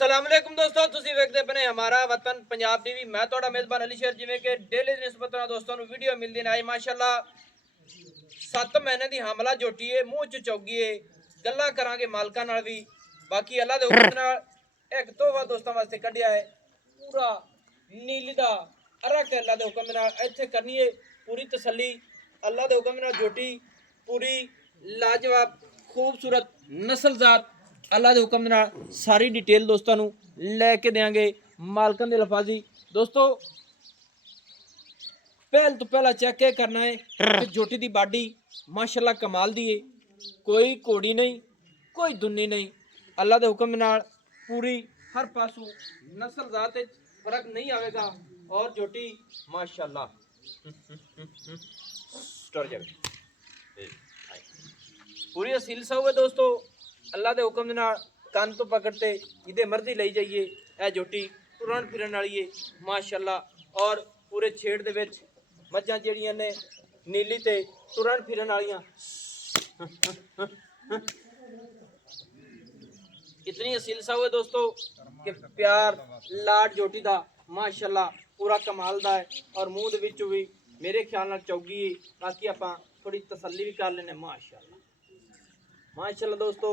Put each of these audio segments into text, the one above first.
अस्सलाम वालेकुम दोस्तों, ਤੁਸੀਂ ਵੇਖਦੇ ਪਏ ਹਮਾਰਾ ਵਤਨ ਪੰਜਾਬ ਟੀਵੀ। ਮੈਂ ਤੁਹਾਡਾ ਮੇਜ਼ਬਾਨ ਅਲੀ ਸ਼ੇਰ। ਜਿਵੇਂ ਕਿ ਡੇਲੀ ਦੀ ਨਿਸਬਤ ਨਾਲ ਦੋਸਤਾਂ ਨੂੰ ਵੀਡੀਓ ਮਿਲਦੀ ਨੇ, ਮਾਸ਼ਾਅੱਲਾ 7 ਮਹੀਨੇ ਦੀ ਹਮਲਾ ਜੋਟੀ ਏ, ਮੂੰਹ ਚ ਚੌਗੀ ਏ। ਗੱਲਾਂ ਕਰਾਂਗੇ ਮਾਲਕਾਂ ਨਾਲ ਵੀ। ਬਾਕੀ ਅੱਲਾ ਦੇ ਹੁਕਮ ਨਾਲ ਇੱਕ ਤੋਹਫਾ ਦੋਸਤਾਂ ਵਾਸਤੇ ਕੱਢਿਆ ਹੈ, ਪੂਰਾ ਨੀਲੀ ਦਾ ਅਰਕ। ਅੱਲਾ ਦੇ ਹੁਕਮ ਨਾਲ ਇੱਥੇ ਕਰਨੀ ਏ ਪੂਰੀ ਤਸੱਲੀ। ਅੱਲਾ ਦੇ ਹੁਕਮ ਨਾਲ ਜੋਟੀ ਪੂਰੀ लाजवाब खूबसूरत नस्लजात अल्लाह के हुक्म नाल सारी डिटेल दोस्तों लैके देंगे मालकां दे लफाजी। दोस्तों पहल तो पहला चेक ये करना है कि जोटी दी बाडी माशाल्लाह कमाल दी है, कोई घोड़ी नहीं कोई दुन्नी नहीं। अल्लाह के हुक्म नाल पूरी हर पासों नस्लजात फर्क नहीं आएगा और जोटी माशाल्लाह पूरी असील साहू है दोस्तों। अल्लाह के हुक्म नाल कंन तो पकड़ते जिदे मर्जी ली जाइए। यह जोटी तुरन फिरन वाली है माशाल्लाह। और पूरे छेड़ दे विच मझां जिहड़ियां ने नीली ते तुरन फिरन वालियां इतनी असील साहू है दोस्तों कि प्यार लाड जोटी दा माशाल्लाह पूरा कमाल दा है। और मूँह दे विचों भी मेरे ख्याल नाल चौगी है। बाकी आपां थोड़ी तसल्ली भी कर लेने माशाल्लाह माशाल्लाह। दोस्तों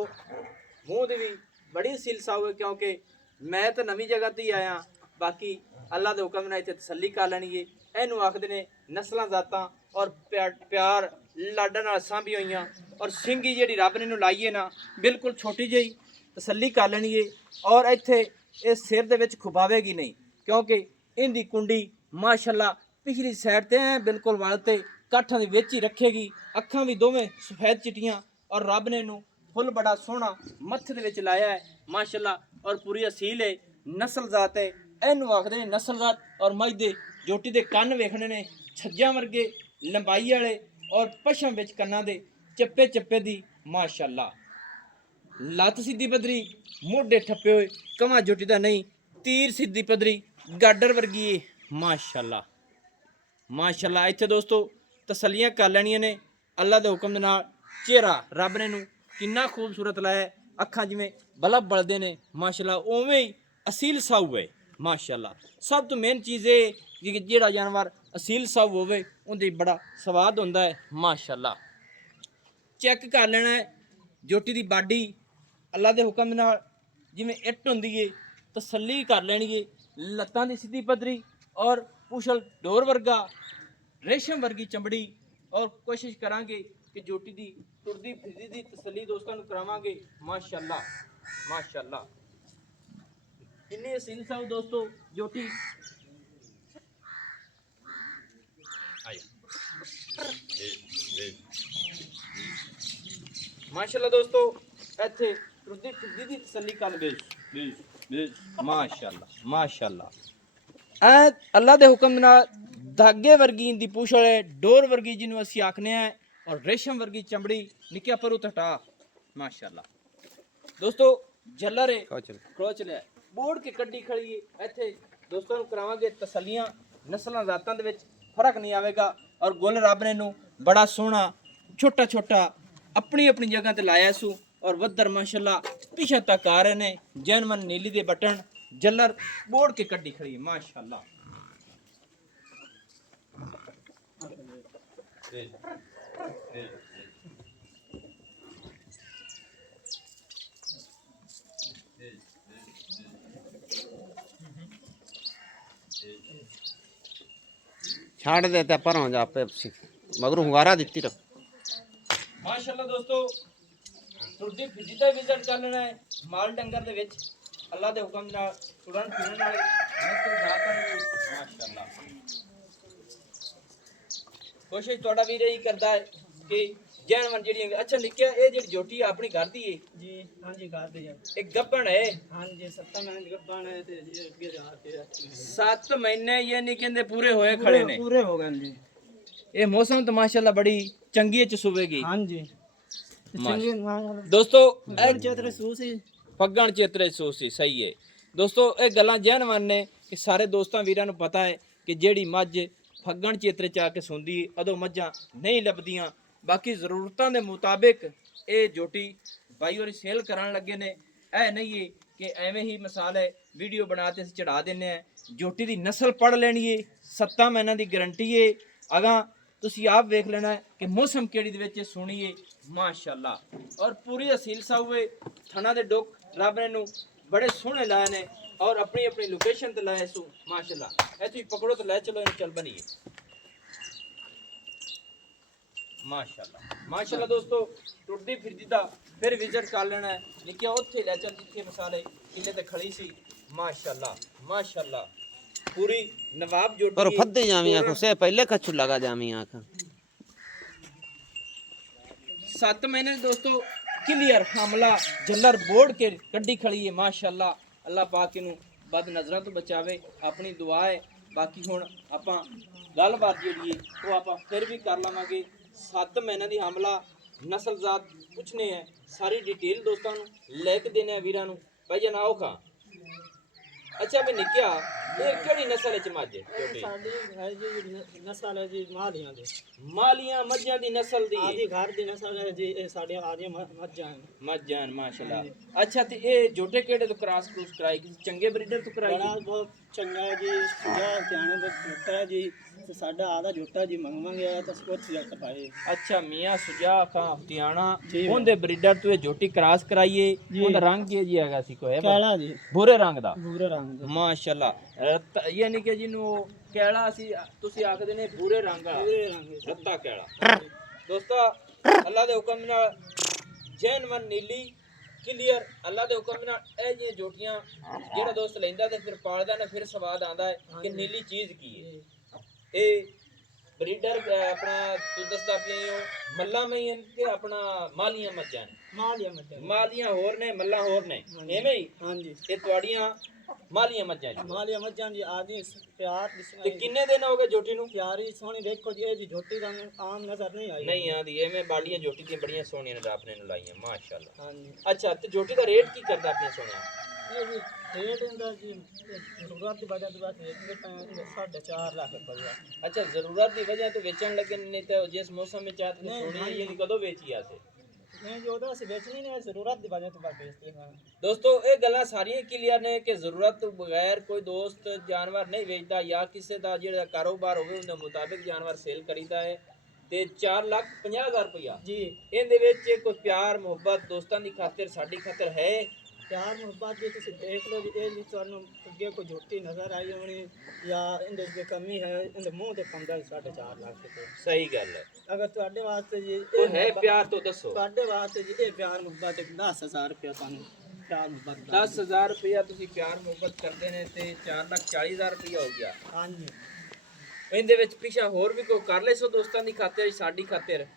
मूँह दी भी बड़ी असील साहू है, क्योंकि मैं तो नवी जगह ते ही आया। बाकी अल्लाह के हुक्म नाल इत्थे तसल्ली कर लैनी है। इहनूं आखदे ने नस्लां जातां और प्यार लाडां नाल सांभी होईयां। और सिंगी जिहड़ी रब ने इहनूं लाई है ना, बिल्कुल छोटी जी तसल्ली कर लैनी है। और इत्थे इस सिर दे विच खुबावेगी नहीं, क्योंकि इहदी कुंडी माशाल्लाह पिछली साइड ते बिल्कुल वल ते काठां दे विच ही रखेगी। अखां भी दोवें सफेद चिट्टियां और रब ने इनू फुल बड़ा सोहना मत्थे दे विच लाया है माशाल्लाह। और पूरी असील है, नस्ल जात है। इनू आखदे ने नस्ल जात। और मझ दे जोटी दे कन्न वेखने ने छज्जां वर्गे लंबाई वाले और पछम विच कन्नां दे चप्पे चप्पे दी माशाल्लाह। लत्त सीधी पदरी मोढे ठप्पे हुए कमा जोटी दा नहीं, तीर सीधी पदरी गाडर वर्गी है माशाल्लाह माशाल्लाह। इत्थे दोस्तों तसलियां कर लैणियां ने अल्लाह दे हुक्म दे नाल। चेहरा रब ने नू किन्ना खूबसूरत लाया, अखां जिवें बल्ब बलदे ने माशाल्लाह, उवें ही असील साहू है माशाल्लाह। सब तो मेन चीज़ ये कि जेड़ा जानवर असील साहू होवे उंदे बड़ा स्वाद हुंदा है माशाल्लाह। चेक कर लेना है जोटी दी बाडी अल्लाह दे हुक्म नाल जिवें इट हुंदी है, तसल्ली कर लैनी है। लत्तां दी सीधी पदरी और पुछल डोर वर्गा रेशम वर्गी चमड़ी। और कोशिश करांगे कि जोटी दी टुरदी फिरदी दी तसल्ली दोस्तों नूं करावांगे माशाल्लाह माशाल्लाह। इन्नी असील साहू दोस्तों जोटी माशाल्लाह। दोस्तों इत्थे टुरदी फिरदी दी तसल्ली कर माशाल्लाह माशाल्लाह। अल्लाह के हुक्म नाल धागे वर्गी इंदी पूछल है, डोर वर्गी जिन्हों असीं आखने हैं, और रेशम वर्गी चमड़ी निक्किया परू तटा माशाल्लाह। दोस्तों जलर है क्रोच लिया बोर्ड के कड्डी खड़ी है। इत्थे दोस्तों करावांगे तसल्लियां। नस्लां जातां दे विच फर्क नहीं आवेगा। और गुल रब ने नूं बड़ा सोहना छोटा छोटा अपनी अपनी जगह ते लाया सू। और वद्दर माशाल्लाह पिछा तक आ रहे ने जैनमन नीली दे बटन जलर बोर्ड के कड्डी खड़ी है माशाल्लाह। छाड़ देते पर हो जा पे मगर हुंगारा दित्ती रख माशाल्लाह। दोस्तों टुरदी फिरदी दा विजिट कर लेना है माल डंगर दे विच अल्लाह दे हुक्म नाल तुरन फिरन वाले नस्ल जातां माशाल्लाह। कोशिश थोड़ा भी यही करता है कि जानवर जी अच्छा लिखिया ये जी जोटी अपनी घर दी है जी। हाँ जी घर दी है। एक गब्बन है। हाँ जी 7 महीने की गब्बन है ते ये अगे जा के 7 महीने ये नहीं कहंदे पूरे होए खड़े ने, पूरे हो गए जी। ये मौसम तो माशाल्लाह बड़ी चंगी च सुवेगी। हाँ जी चंगी दोस्तों चेतरे सूसी फग्गण चेतरे सूसी सही है दोस्तों। ये गल्लां जानवर ने कि सारे दोस्तां वीरां नूं पता है कि जेड़ी मझ फग्गण चेतरे च आके सुंदी अदों मझां नहीं लभदियां। बाकी जरूरतां दे मुताबिक ये जोटी भाई और सेल करन लगे ने। ऐ नहीं है ਕਿ ਐਵੇਂ ਹੀ ਮਿਸਾਲ ਹੈ ਵੀਡੀਓ ਬਣਾ ਤੇ ਅਸੀਂ ਚੜਾ ਦਿੰਨੇ ਆ। ਝੋਟੀ ਦੀ ਨਸਲ ਪੜ ਲੈਣੀ ਏ, 7 ਮਹੀਨਿਆਂ ਦੀ ਗਾਰੰਟੀ ਏ। ਅਗਾ ਤੁਸੀਂ ਆਪ ਵੇਖ ਲੈਣਾ ਕਿ ਮੌਸਮ ਕਿਹੜੀ ਦੇ ਵਿੱਚ ਸੋਹਣੀ ਏ ਮਾਸ਼ਾਅੱਲਾ। ਔਰ ਪੂਰੀ ਅਸੀਲ ਸਾਊਏ ਥਣਾ ਦੇ ਡੁੱਕ ਰੱਬ ਨੇ ਨੂੰ ਬੜੇ ਸੋਹਣੇ ਲਾਏ ਨੇ ਔਰ ਆਪਣੀ ਆਪਣੀ ਲੋਕੇਸ਼ਨ ਤੇ ਲਾਏ ਸੋ ਮਾਸ਼ਾਅੱਲਾ। ਇਹ ਤੁਸੀਂ ਪਕੜੋ ਤੇ ਲੈ ਚਲੋ ਇਹਨੂੰ ਚੱਲ ਬਣੀਏ ਮਾਸ਼ਾਅੱਲਾ ਮਾਸ਼ਾਅੱਲਾ। ਦੋਸਤੋ ਟੁੱਟਦੀ ਫਿਰਦੀ ਦਾ ਫਿਰ ਵਿਜ਼ਿਟ ਕਰ ਲੈਣਾ ਹੈ ਨਿੱਕਿਆ ਉੱਥੇ ਲੈ ਚੱਲ ਜਿੱਥੇ ਮਸਾਲੇ ਕਿੰਨੇ ਤੇ ਖੜੀ ਸੀ ਮਾਸ਼ਾਅੱਲਾ ਮਾਸ਼ਾਅੱਲਾ। पूरी नवाब जोटी पर फद्दे जामी आंखों से पहले कछु लगा जामी आंखों 7 महीने दोस्तों क्लियर हमला जल्लर बोर्ड के कड्डी खड़ी है माशाअल्लाह। अल्लाह पाक इनू बद नजरों तो बचावे अपनी दुआ है। बाकी हुण आपां गलबात जिहड़ी है वो आपां फिर भी कर लवांगे। 7 महीने दी हमला नस्ल जात पुछने है सारी डिटेल दोस्तों नू लेके देने वीरां नू भाई जनाओ खां। अच्छा भी निकिया ये केड़ी नस्ल है मझ छोटी साडी है जी नस्ल है जी मालियां दे मालियां मज्जां दी नस्ल दी आदि घर दी नस्ल है जी ये साडी आदि मज्जां माशाल्लाह। अच्छा ते ये जोटे केड़े तो क्रॉस कराई किसी चंगे ब्रीडर तो कराई बड़ा बहुत चंगा है जी सुजा ध्यान दे जोटा है जी ते साडा आधा जोटा जी मंगवांगे तो स्कोच जट पाए। अच्छा मियां सुजा खां हफ्तियाना ओंदे ब्रीडर तो ये जोटी क्रॉस कराइए ओंदा रंग के जी हैगा सी कोई काला जी भूरे रंग दा भूरे रंग दा माशाल्लाह। यानी कि जिन्नू कैला सी तुसी आखदे ने भूरे रंग दा भूरे रंग रत्ता कैला। दोस्तों अल्लाह दे हुक्म नाल जैन मन नीली क्लियर अल्लाह दे हुक्म नाल ए जी जोटियां जेड़ा दोस्त लैंदा ते फिर पालदा ने फिर स्वाद आंदा है कि नीली चीज की है। ए ब्रीडर अपना तू दसदा पे मल्ला में ही के अपना मालियां मज्जां मालियां होर ने मल्ला होर ने एवें ही हां जी ए तवाड़ियां मालियां मज्जां जी आदि प्यार ते किन्ने दिन हो गए जोटी नु प्यारी सोहनी देखो जी ये जोटी दा आम नजर नहीं आई नहीं आंदी एवें बाड़ियां जोटी दी बड़ियां सोहणियां ने आपने नु लाईयां माशाल्लाह। हां जी अच्छा ते जोटी दा रेट की करदा आपने सोहणिया ये जी रेट इंदा जी जरूरत दी वजह तो बात एक 4.5 लाख रुपया। अच्छा जरूरत दी वजह तो बेचन लगे नहीं तो जिस मौसम में चाहते सोहणी ये कदों बेची आसे नहीं जो तो ਅਸੀਂ ਵੇਚਣੀ ਨਹੀਂ ਜ਼ਰੂਰਤ ਦੀ ਵਜ੍ਹਾ ਤੋਂ ਬਾਅਦ ਵੇਚਦੇ ਹਾਂ। ਦੋਸਤੋ ਇਹ ਗੱਲਾਂ ਸਾਰੀਆਂ ਕਲੀਅਰ ਨੇ ਕਿ ਜ਼ਰੂਰਤ ਤੋਂ ਬਗੈਰ ਕੋਈ ਦੋਸਤ ਜਾਨਵਰ ਨਹੀਂ ਵੇਚਦਾ ਜਾਂ ਕਿਸੇ ਦਾ ਜਿਹੜਾ ਕਾਰੋਬਾਰ ਹੋਵੇ ਉਹਦੇ ਮੁਤਾਬਿਕ ਜਾਨਵਰ ਸੇਲ ਕਰੀਦਾ ਹੈ। ਤੇ 4,50,000 ਰੁਪਇਆ ਜੀ ਇਹਦੇ ਵਿੱਚ ਕੋਈ ਪਿਆਰ ਮੁਹੱਬਤ ਦੋਸਤਾਂ ਦੀ ਖਾਤਰ ਸਾਡੀ ਖਾਤਰ ਹੈ प्यार मोहब्बत जी तुम देख लो जी ये जी तुहानू अगे कोई झोटी नजर आई होनी या इंदे कोई कमी है इंदे मुंह ते 4.5 लाख रुपए सही गल है। अगर तुहाडे वास्ते जी कोई है प्यार तो दसो तुहाडे वास्ते जी ये प्यार मोहब्बत 10,000 रुपया तुहानू प्यार मोहब्बत 10,000 रुपया तुसी प्यार मोहब्बत करते ने ते 4,40,000 रुपया हो गया। हां जी ਇਹਦੇ ਵਿੱਚ ਪਿਛਾ ਹੋਰ ਵੀ ਕੋਈ ਕਰ ਲੈ ਸੋ ਦੋਸਤਾਂ ਦੀ ਖਾਤਰ ਸਾਡੀ ਖਾਤਰ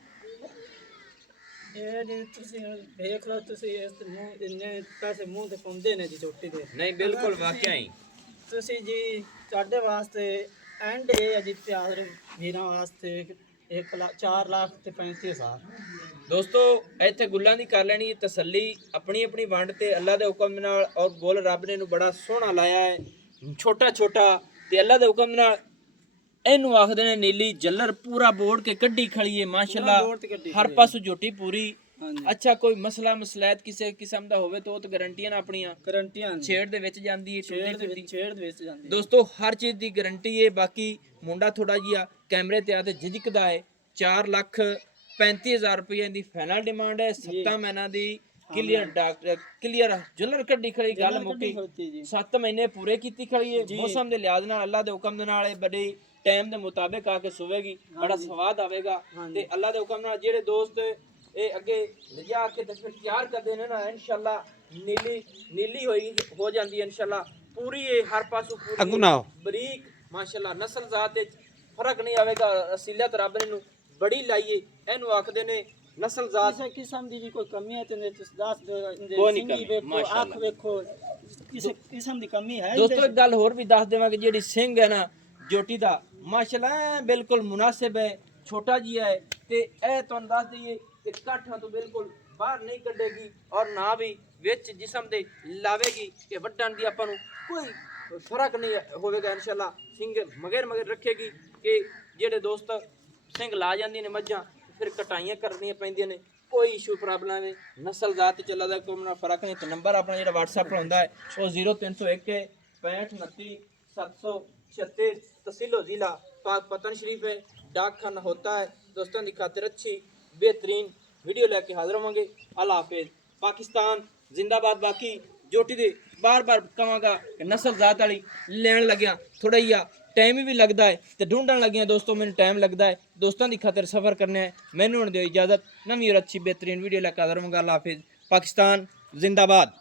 ਇਹ ਜੀ ਤੁਸੀਂ ਦੇਖ ਲਓ ਤੁਸੀਂ ਇਸ ਮੂੰਹ ਇੰਨੇ ਪੈਸੇ ਮੂੰਹ ਤੇ ਪਾਉਂਦੇ ਨੇ ਜੀ ਝੋਟੀ ਦੇ ਨਹੀਂ ਬਿਲਕੁਲ ਵਾਕਿਆ ਹੀ ਤੁਸੀਂ ਜੀ ਸਾਡੇ ਵਾਸਤੇ ਐਂਡ ਇਹ ਹੈ ਜੀ ਪਿਆਰ ਵੀਰਾਂ ਵਾਸਤੇ 4 ਲੱਖ ਤੇ 35,000। ਦੋਸਤੋ ਇੱਥੇ ਗੁੱਲਾਂ ਦੀ ਕਰ ਲੈਣੀ ਤਸੱਲੀ ਆਪਣੀ ਆਪਣੀ ਵੰਡ ਤੇ ਅੱਲਾ ਦੇ ਹੁਕਮ ਨਾਲ ਔਰ ਬੋਲ ਰੱਬ ਨੇ ਨੂੰ ਬੜਾ ਸੋਹਣਾ ਲਾਇਆ ਹੈ ਛੋਟਾ ਛੋਟਾ ਤੇ ਅੱਲਾ ਦੇ ਹੁਕਮ ਨਾਲ ਇਹਨੂੰ ਆਖਦੇ ਨੇ ਨੀਲੀ ਜੱਲਰ ਪੂਰਾ ਬੋੜ ਕੇ ਕੱਢੀ ਖੜੀ ਹੈ ਮਾਸ਼ਾਅੱਲਾ ਹਰ ਪਾਸੋਂ ਝੋਟੀ ਪੂਰੀ। अच्छा कोई मसला मसलैत किसी किस्म का होवे तो गारंटियां अपनियां छेड़ दे विच जांदी है छेड़ दे विच जांदी दोस्तों हर चीज दी गारंटी है। बाकी मुंडा थोड़ा जिहा कैमरे ते आते झिझकदा है 4,35,000 रुपये दी फाइनल डिमांड है। 7 महीना दी क्लियर डॉक्टर क्लियर जुलर कड्डी खड़ी गल मुक्की 7 महीने पूरे कीती खड़ी है मौसम दे लिहाज नाल अल्लाह दे हुक्म दे नाल बड़ी टाइम दे मुताबिक आके सुवेगी बड़ा स्वाद आवेगा ते अल्लाह दे हुक्म नाल जेड़े दोस्त ये अगे लिजा के तस्वीर तैयार कर देने ना इंशाल्लाह नीली नीली हो जाती है इंशाल्लाह पूरी ये हर पासों पूरी बरीक माशाल्लाह नस्ल जात फर्क नहीं आवेगा। असीलियत रब ने बड़ी लाइए एनु आखदे ने नस्ल जात किस्म दी कोई कमी है ते तुस दस कोई नहीं कमी माशाल्लाह आंख देखो किसी किस्म दी कमी है। दोस्तों एक गल होर भी दस देवां कि जेडी सिंह है ना जोटी दा माशाल्लाह बिल्कुल मुनासिब है छोटा जी है ते ए तुहानू दस दईए कि काठा तो बिल्कुल बाहर नहीं कढ़ेगी और ना भी विच जिस्म दे लावेगी कि वड्डण दी आपां नू कोई फर्क नहीं होवेगा इंशाल्लाह। सिंह मगर मगर रखेगी कि जेड़े दोस्त सिंह ला जांदी ने मज्जां फिर कटाइयां करनियां पैंदियां ने कोई इशू प्रॉब्लम है नस्ल जात चला दा कोई ना फर्क नहीं। तो नंबर अपना जो व्हाट्सएप पर होंदा है वो 0301 65 29 736 तहसील जिला पाकपतन शरीफ है। डाक खाना होता है। दोस्तों की खातिर अच्छी बेहतरीन वीडियो लेके हाजिर होंगे। अल्लाह हाफिज। पाकिस्तान जिंदाबाद। बाकी जोटी दे बार बार कहांगा कि नस्ल जात वाली लैन लग्या थोड़ा ही टाइम भी लगता है तो ढूंढन लगिया दोस्तों मैंने टाइम लगता है दोस्तों की खातिर सफ़र करने मैंने हुण दिओ इजाज़त नवीं और अच्छी बेहतरीन वीडियो लेकर हाजिर होंगे। अल्लाह हाफिज। पाकिस्तान जिंदाबाद।